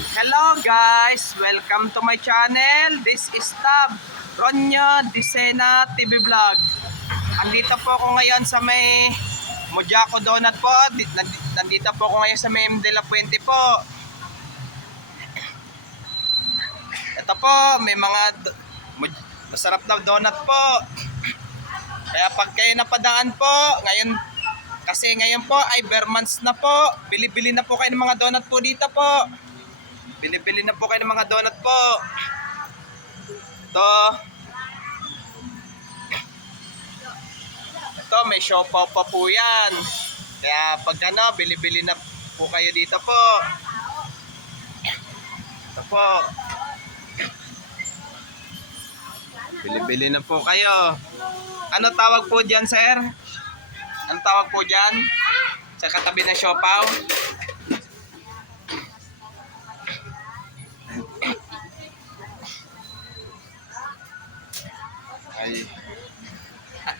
Hello guys! Welcome to my channel. This is Tab Ronyo Disena TV Vlog. Andito po ako ngayon sa may Mojaco Donut po. Nandito po ako ngayon sa may M. De La Fuente po. Ito po, may mga masarap na donut po. Kaya pag kayo napadaan po, ngayon po ay bare months na po. Bili-bili na po kayo ng mga donut po dito po. Bili-bili na po kayo ng mga donut po. Ito may siopaw pa po yan. Kaya pag bili-bili na po kayo dito po. Ito po. Bili-bili na po kayo. Ano tawag po dyan, sir? Ano tawag po dyan? Sa katabi ng siopaw?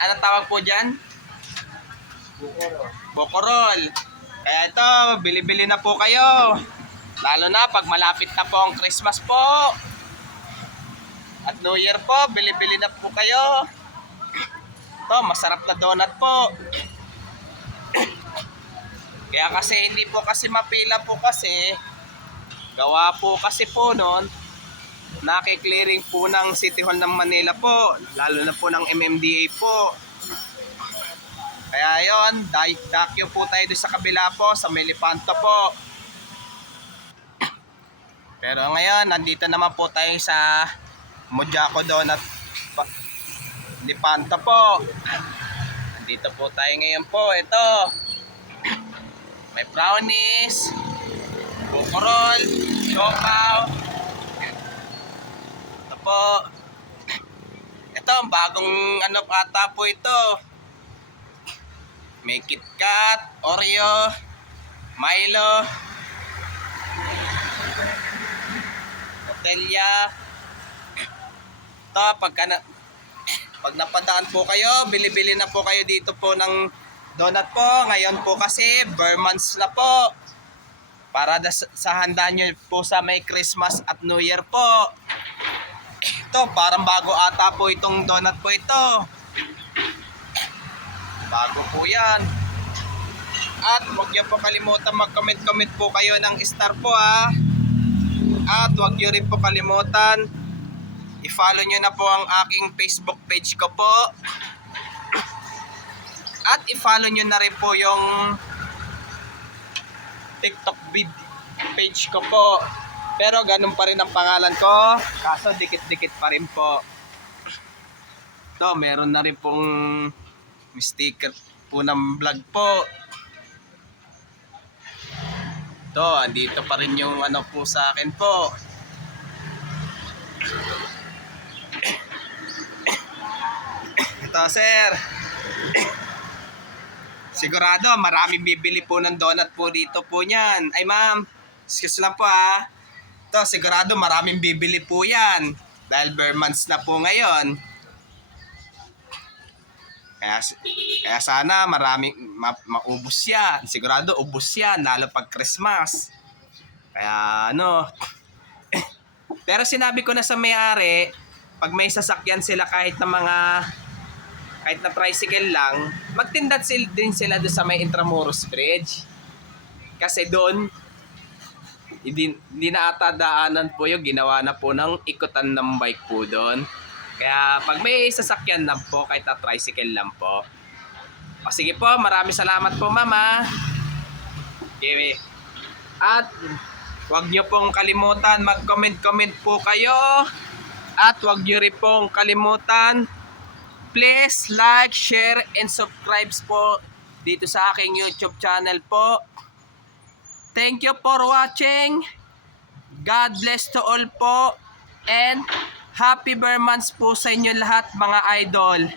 Ano tawag po dyan? Bocorol. Kaya ito, bili-bili na po kayo. Lalo na pag malapit na po ang Christmas po. At New Year po, bili-bili na po kayo. Ito, masarap na donut po. Kaya kasi hindi po kasi mapila po kasi. Gawa po kasi po noon. Nakiklearing po ng City Hall ng Manila po, lalo na po ng MMDA po. Kaya yon, dakyo po tayo doon sa kabila po, sa Melipanto po. Pero ngayon, nandito naman po tayo sa Mojaco Donut Melipanto po. Nandito po tayo ngayon po, ito. May brownies, bocorol, siopaw. Po. Ito, bagong ata po ito. May KitKat, Oreo, Milo, Botelya. Ito, pag napadaan po kayo, bili-bili na po kayo dito po ng donut po. Ngayon po kasi, bare months na po. Para sa handa nyo po sa may Christmas at New Year po. Ito, parang bago ata po itong donut po ito. Bago po yan. At huwag niyo po kalimutan mag-comment po kayo ng star po ha. At huwag niyo rin po kalimutan i-follow niyo na po ang aking Facebook page ko po. At i-follow niyo na rin po yung TikTok page ko po. Pero ganun pa rin ang pangalan ko. Kaso dikit-dikit pa rin po. Ito, meron na rin pong sticker po ng vlog po. Ito, andito pa rin yung ano po sa akin po. Ito, sir. Sigurado, maraming bibili po ng donut po dito po niyan. Ay, ma'am. Excuse lang po ha. Ito, sigurado maraming bibili po yan. Dahil bare months na po ngayon. Kaya sana maraming maubos yan. Sigurado ubos yan, lalo pag Christmas. Kaya Pero sinabi ko na sa may-ari, pag may sasakyan sila kahit na tricycle lang, magtinda din sila doon sa may Intramuros Bridge. Kasi doon, hindi na ata daanan po yung ginawa na po ng ikutan ng bike po doon. Kaya pag may sasakyan lang po, kahit na tricycle lang po. O sige po, maraming salamat po mama. Okay. At huwag nyo pong kalimutan mag-comment po kayo. At huwag nyo rin pong kalimutan, please like, share, and subscribe po dito sa aking YouTube channel po. Thank you for watching. God bless to all po. And happy bare months po sa inyo lahat mga idol.